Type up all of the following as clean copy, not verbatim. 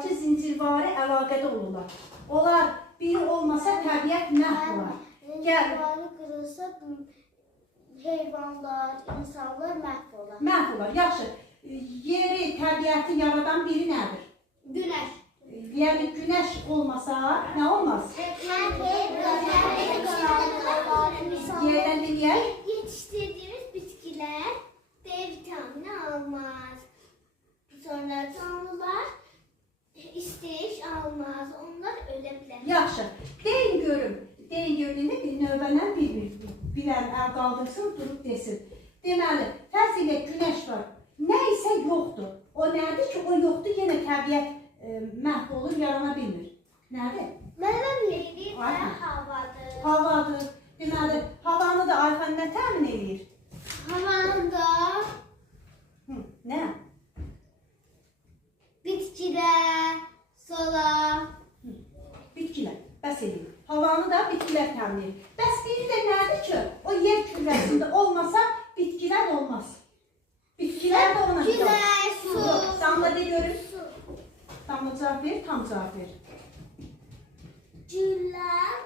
Zincirvari əlaqədə olurlar. Onlar biri olmasa təbiət məhv olar. Zincirvari qırılsa heyvanlar, insanlar məhv olar. Məhv olar. Yaxşı. Yeri, təbiəti yaradan biri nədir? Günəş. Yəni günəş olmasa nə olmaz? Yerdən deyək. Yetiştirdiğimiz bitkiler D vitamini almaz. Sonra canlılar isteyiş almaz. Onlar ölebilir. Yaxşı. Deyin görüm. Deyin gördüyünde bir növbənə bilən əl qaldırsın, durub desin. Deməli, fərz ilə günəş var. Nə isə yoxdur. O nədir ki, o yoxdur, yenə təbiət məhv olur, yarana bilmir. Nədir? Mənim yeri və havadır. Havadır. Deməli, havanı da Ayxan nə təmin edir? Havanı da Nə? bitkilər, sola. Bitkilər. Bəs edir. Havanı da bitkilər təmin edir. Bəs biri də nədir ki, o yer kürəsində olmasa bitkilər olmaz. Bitkilər də ona Güneş, su. Damla de görün. Damla cavab ver, tam cavab ver. Güller.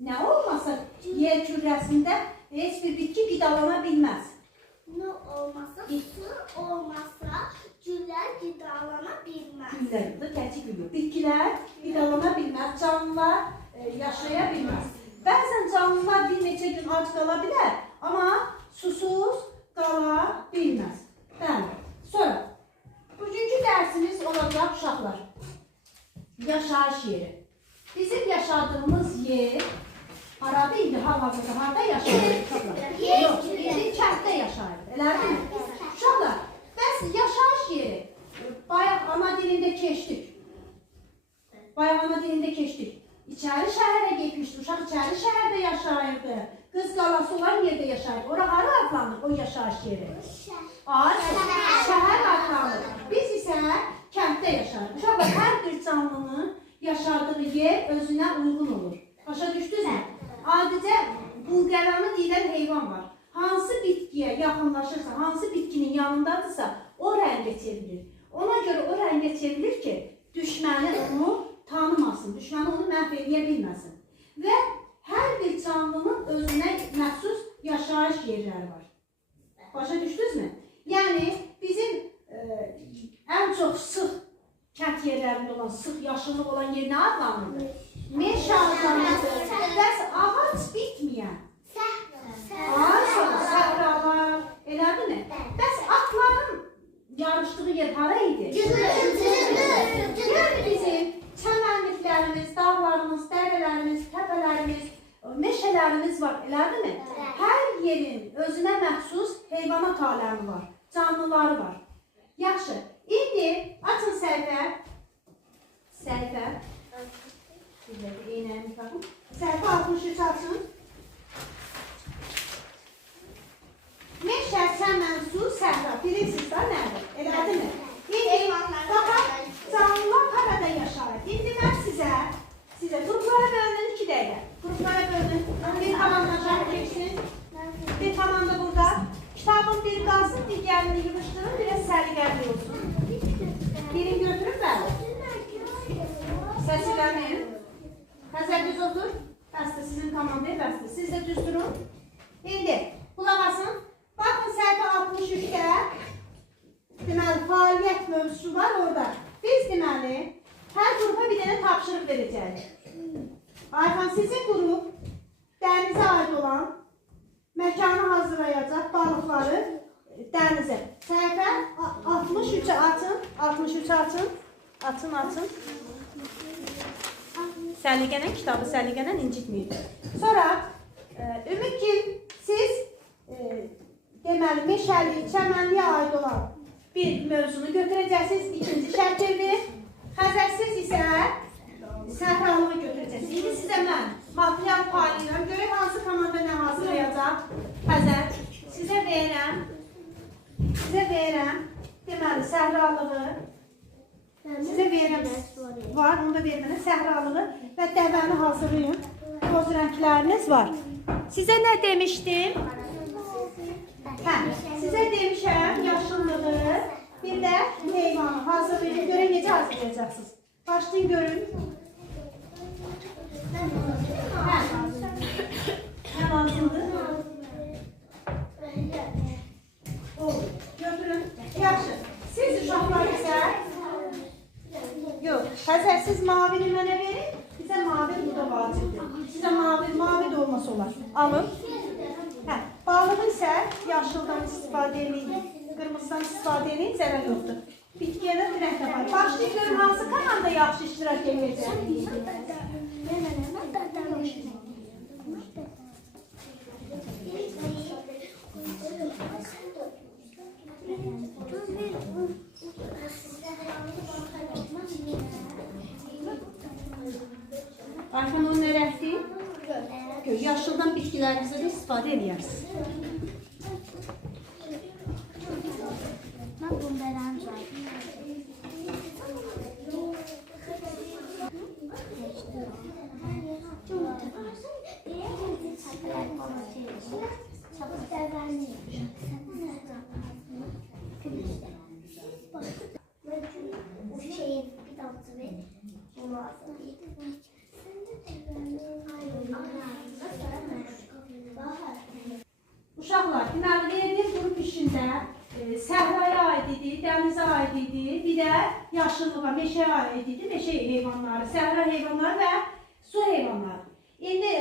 Nə olmasa yer kürəsində heç bir bitki qidalana bilməz. Ne olmasa, su olmasa güller gıdalana bilmez. Güllər, bu da təcik gülür. Bitkilər qidalana bilməz, canlılar yaşaya bilməz. Bəzən canlılar bir neçə gün ac qala bilər, amma susuz qala bilməz. Bəli. Sonra, bugünkü dərsimiz olacaq uşaqlar. Yaşayış yeri. Bizim yaşadığımız yer harada indi, hal-hazırda harada yaşayır uşaqlar? Yox, bizim kənddə yaşayır. Elədir mi? Uşaqlar, bəs yaşayış yeri bayaq ana dilində keçdik. Bayaq ana dilində keçdik. İçəri şəhərə getmişdi, uşaq içəri şəhərdə yaşayırdı. Qız qalası olan yerdə yaşayırdı. Ora hara adlanır o yaşayış yeri? Şəhər adlanır. Biz isə kənddə yaşayırıq. Uşaqlar, hər bir canlının yaşadığı yer özünə uyğun olur. Başa düşdünüzmü? Adicə bulqəranı deyilən heyvan var. Hansı bitkiyə yaxınlaşırsa, hansı bitkinin yanındadırsa o rəngə çevrilir. Ona görə o rəngə çevrilir ki, düşməni onu tanımasın, düşməni onu məhv edə bilməsin. Və hər bir canlının özünə məxsus yaşayış yerləri var. Başa düşdünüzmü? Yəni bizim ən çox sıx kənd yerlərində olan, sıx yaşıllıq olan yer nə adlanırdı? Meşə adlanırdı. Bəs ağac bitməyən. Səhralar, elədir mi? Bəs atların yarışdığı yer hara idi? Yəni bizim çəmənliklərimiz, dağlarımız, dərələrimiz, təpələrimiz, meşələrimiz var, elədir mi? Hər yerin özünə məxsus heyvanat aləmi var, canlıları var. Yaxşı, indi açın səhifə. Səhifə. Səhifə 63 açın. Meşə, çəmən, su, səhra. Bilirsiniz da nədir? Elədir mi? İndi baxaq, canlılar harada yaşayır. İndi mən sizə qruplara bölünün 2 dəqiqə. Qruplara bölünün. Bir komanda şəhər geçsin. Bir komanda burada. Kitabın bir qalsın, digərini yığışdırın, biraz səliqəli olsun. Birini götürüb bəli. Səs eləməyin. Həzər düz otur. Bəsdir, sizin komandaya bəsdir. Siz də düz durun. İndi, qulaq asın. Baxın, səhifə 63-də deməli, fəaliyyət mövzusu var orada. Biz deməli, hər qrupa bir dənə tapşırıq verəcəyik. Ayxan, sizin qrup dənizə aid olan məkanı hazırlayacaq balıqları dənizə. Səhifə 63-ə açın. 63-ə açın. Açın. Səliqənə, kitabı səliqənə incitməyin. Sonra, ümid ki, siz deməli, meşəli, çəmənliyə aid olan bir mövzunu götürəcəksiniz. İkinci şəkildir. Xəzərsiz isə səhralığı götürəcəksiniz. İndi sizə mən material paylayıram. Görək hansı komanda nə hazırlayacaq? Xəzər. Sizə verirəm. Deməli, səhralığı. Sizə verirəm. Var, onu da verir mənə. Səhralığı və dəvəni hazırlayın. Toz rəngləriniz var. Sizə nə demişdim? Sizə demişəm yaşıllığı, bir də heyvanı hazırlayın. Görək necə hazırlayacaqsınız. Başlayın görün. Hə. Nə lazımdır? Olur. Götürün. Yaxşı. Siz uşaqlar isə yox, həzərsiz mavini mənə verin. Bizə mavi burada vacibdir. Sizə mavi də olmasa olar. Alın. Hə, balığı isə yaşıldan istifadə edin, qırmızıdan istifadə edin, zərər yoxdur. Bitkiyə də rəng tapar. Başlayın görün hansı komanda yaxşı iştirak edəcək. Ayxan onun nə rəhdi? Göz. Yaşıldan bitkilərinizə də istifadə edərsiniz. Ben bundan Uşaqlar, deməli, verdiğim qrup işində səhraya aid idi, dənizə aid idi, bir də yaşıllığa, meşəyə aid idi, meşə heyvanları, səhra heyvanları və su heyvanları. İndi